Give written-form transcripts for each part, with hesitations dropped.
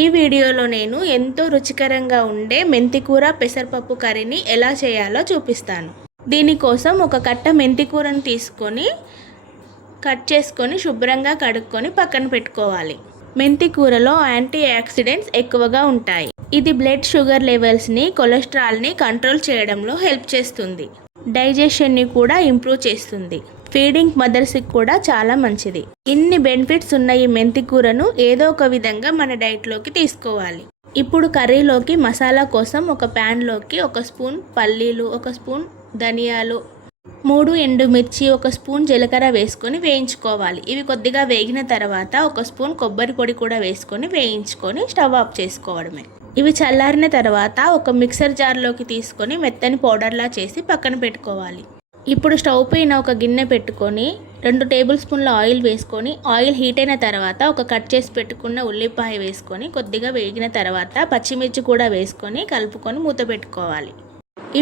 ఈ వీడియోలో నేను ఎంతో రుచికరంగా ఉండే మెంతికూర పెసరపప్పు కర్రీని ఎలా చేయాలో చూపిస్తాను. దీనికోసం ఒక కట్ట మెంతికూరను తీసుకొని కట్ చేసుకొని శుభ్రంగా కడుక్కొని పక్కన పెట్టుకోవాలి. మెంతికూరలో యాంటీ ఆక్సిడెంట్స్ ఎక్కువగా ఉంటాయి. ఇది బ్లడ్ షుగర్ లెవెల్స్ని, కొలెస్ట్రాల్ని కంట్రోల్ చేయడంలో హెల్ప్ చేస్తుంది. డైజెషన్ని కూడా ఇంప్రూవ్ చేస్తుంది. ఫీడింగ్ మదర్స్కి కూడా చాలా మంచిది. ఇన్ని బెనిఫిట్స్ ఉన్న ఈ మెంతికూరను ఏదో ఒక విధంగా మన డైట్లోకి తీసుకోవాలి. ఇప్పుడు కర్రీలోకి మసాలా కోసం ఒక ప్యాన్లోకి 1 స్పూన్ పల్లీలు, 1 స్పూన్ ధనియాలు, 3 ఎండుమిర్చి, 1 స్పూన్ జీలకర్ర వేసుకొని వేయించుకోవాలి. ఇవి కొద్దిగా వేగిన తర్వాత 1 స్పూన్ కొబ్బరి పొడి కూడా వేసుకొని వేయించుకొని స్టవ్ ఆఫ్ చేసుకోవడమే. ఇవి చల్లారిన తర్వాత ఒక మిక్సర్ జార్లోకి తీసుకొని మెత్తని పౌడర్లా చేసి పక్కన పెట్టుకోవాలి. ఇప్పుడు స్టవ్ పైన ఒక గిన్నె పెట్టుకొని 2 టేబుల్ స్పూన్ల ఆయిల్ వేసుకొని ఆయిల్ హీట్ అయిన తర్వాత ఒక కట్ చేసి పెట్టుకున్న ఉల్లిపాయ వేసుకొని కొద్దిగా వేగిన తర్వాత పచ్చిమిర్చి కూడా వేసుకొని కలుపుకొని మూత పెట్టుకోవాలి.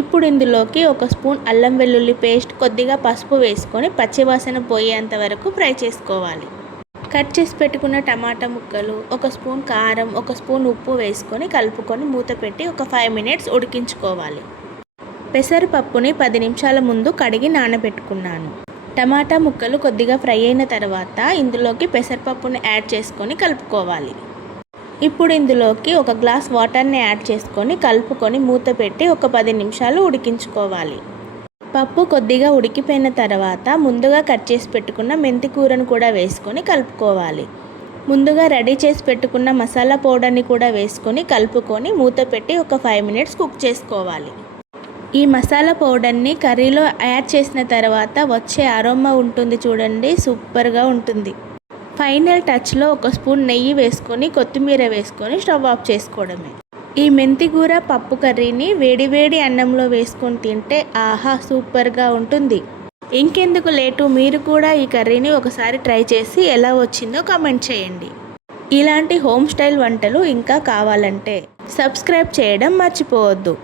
ఇప్పుడు ఇందులోకి 1 స్పూన్ అల్లం వెల్లుల్లి పేస్ట్, కొద్దిగా పసుపు వేసుకొని పచ్చివాసన పోయేంత వరకు ఫ్రై చేసుకోవాలి. కట్ చేసి పెట్టుకున్న టమాటా ముక్కలు, 1 స్పూన్ కారం, 1 స్పూన్ ఉప్పు వేసుకొని కలుపుకొని మూత పెట్టి ఒక 5 మినిట్స్ ఉడికించుకోవాలి. పెసరపప్పుని 10 నిమిషాల ముందు కడిగి నానబెట్టుకున్నాను. టమాటా ముక్కలు కొద్దిగా ఫ్రై అయిన తర్వాత ఇందులోకి పెసరపప్పుని యాడ్ చేసుకొని కలుపుకోవాలి. ఇప్పుడు ఇందులోకి 1 గ్లాస్ వాటర్ని యాడ్ చేసుకొని కలుపుకొని మూత పెట్టి ఒక 10 నిమిషాలు ఉడికించుకోవాలి. పప్పు కొద్దిగా ఉడికిపోయిన తర్వాత ముందుగా కట్ చేసి పెట్టుకున్న మెంతికూరను కూడా వేసుకొని కలుపుకోవాలి. ముందుగా రెడీ చేసి పెట్టుకున్న మసాలా పౌడర్ని కూడా వేసుకొని కలుపుకొని మూత పెట్టి ఒక 5 మినిట్స్ కుక్ చేసుకోవాలి. ఈ మసాలా పౌడర్ని కర్రీలో యాడ్ చేసిన తర్వాత వచ్చే అరోమా ఉంటుంది చూడండి, సూపర్గా ఉంటుంది. ఫైనల్ టచ్లో 1 స్పూన్ నెయ్యి వేసుకొని కొత్తిమీర వేసుకొని స్టవ్ ఆఫ్ చేసుకోవడమే. ఈ మెంతికూర పప్పు కర్రీని వేడివేడి అన్నంలో వేసుకొని తింటే ఆహా సూపర్గా ఉంటుంది. ఇంకెందుకు లేటు, మీరు కూడా ఈ కర్రీని ఒకసారి ట్రై చేసి ఎలా వచ్చిందో కామెంట్ చేయండి. ఇలాంటి హోమ్ స్టైల్ వంటలు ఇంకా కావాలంటే సబ్స్క్రైబ్ చేయడం మర్చిపోవద్దు.